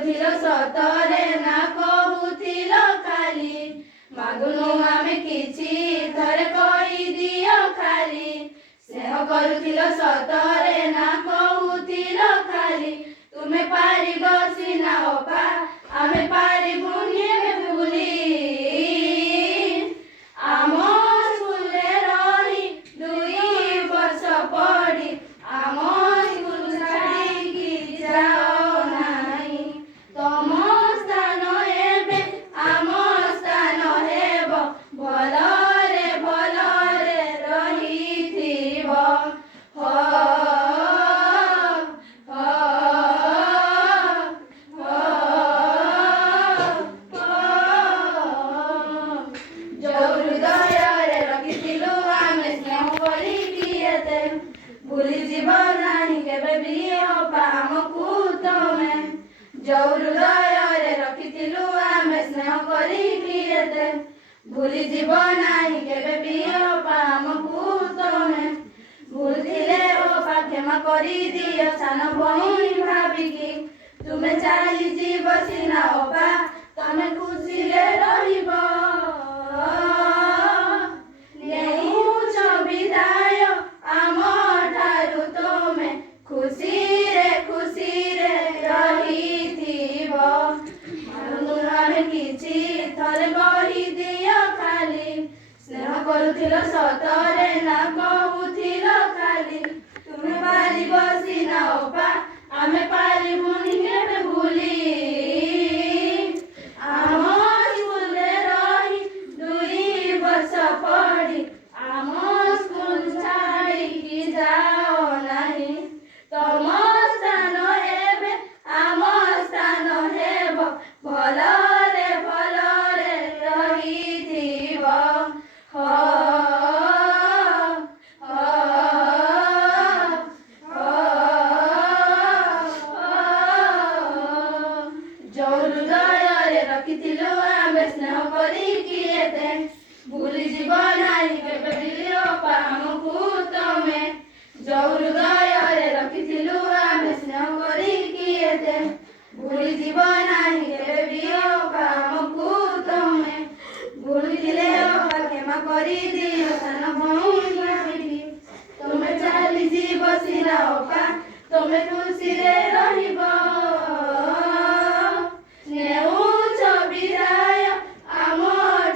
କରୁଥିଲ ସତରେ ନା କହୁଥିଲ ଖାଲି ମାଗୁନୁ ଆମେ କିଛି ଥରେ କହିଦିଅ ଖାଲି ସ୍ନେହ କରୁଥିଲ ସତରେ ନା କହୁଥିଲ ଖାଲି ତୁମେ ପାରିବ ସିନା ଅପା ଆମେ ପାରିବୁନି ଭୁଲି ଆମ ସ୍କୁଲରେ ରହି 2 ବର୍ଷ ପଢ଼ି ଆମ ସ୍କୁଲ ଛାଡ଼ିକି ଯାଅ ନାହିଁ ତମ ସ୍ଥାନ ଏବେ ଆମ ସ୍ଥାନ ହେବ ଭଲରେ ଭଲରେ ରହିଥିବ ହୃଦୟରେ ରଖିଥିଲୁ ଆମେ ସ୍ନେହ କରିକି ଏତେ ଭୁଲିଯିବ ନାହିଁ କେବେ ବି ଅପା ଆମକୁ ତମେ ଯୋଉ ହୃଦୟରେ ରଖିଥିଲୁ ଆମେ ସ୍ନେହ କରିକି ଏତେ ଭୁଲିଯିବ ନାହିଁ କେବେ ବି ଅପା ଆମକୁ ତମେ ଭୁଲିଥିଲେ ଅପା କ୍ଷମା କରିଦିଅ ସାନ ଭଉଣୀ ଭାବିକି ତୁମେ ଚାଲିଯିବ ସିନା ଅପା ତମେ ଖୁସିରେ ରହିବ ନେଉଛ ବିଦାୟ ଆମ ଠାରୁ ତମେ ଖୁସିରେ ଖୁସିରେ ରହିଥିବ ଆମେ କିଛି ଥରେ କହିଦିଅ ଖାଲି ସ୍ନେହ କରୁଥିଲ ସତରେ ନା କହୁଥିଲ ଖାଲି ତୁମେ ପାରିବ ସିନା ଅପା ଆମେ ପାରିବୁନି କେବେ ଭୁଲି ଆମ ସ୍କୁଲରେ ରହି 2 ବର୍ଷ ପଢ଼ି ଆମ ସ୍କୁଲ ଛାଡ଼ିକି ଯାଅ ନାହିଁ ତମ ସ୍ଥାନ ଏବେ ଆମ ସ୍ଥାନ ହେବ ଭଲରେ ଭଲରେ ରହିଥିବ ଯୋଉ ହୃଦୟରେ ରଖିଥିଲୁ ଆମେ ସ୍ନେହ କରିକି ଏତେ ଭୁଲିଯିବ ନାହିଁ କେବେ ବି ଅପା ଆମକୁ ତମେ ଯୋଉ ହୃଦୟରେ ରଖିଥିଲୁ ଆମେ ସ୍ନେହ କରିକି ଏତେ ଭୁଲିଯିବ ନାହିଁ କେବେ ବି ଅପା ଆମକୁ ତମେ ଭୁଲିଥିଲେ ଅପା କ୍ଷମା କରିଦିଅ ସାନ ଭଉଣୀ ଭାବିକି ତମେ ଚାଲିଯିବ ସିନା ଅପା ତମେ ଖୁସିରେ ରହିବ ନେଉଛ ବିଦାୟ ଆମ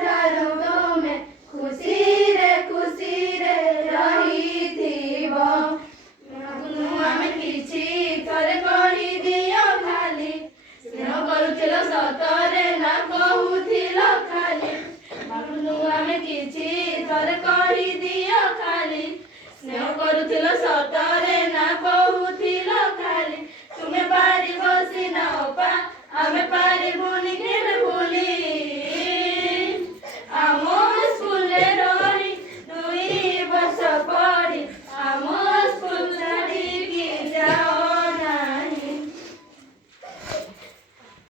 ଠାରୁ ତମେ ଖୁସିରେ ଖୁସିରେ ରହିଥିବ ଆମେ କିଛି ଥରେ କହିଦିଅ ଖାଲି ସ୍ନେହ କରୁଥିଲ ସତରେ ନା କହୁଥିଲ ଖାଲି ଆମେ କିଛି ଥରେ କହିଦିଅ ଖାଲି ସ୍ନେହ କରୁଥିଲ ସତରେ ନା କହୁଥିଲ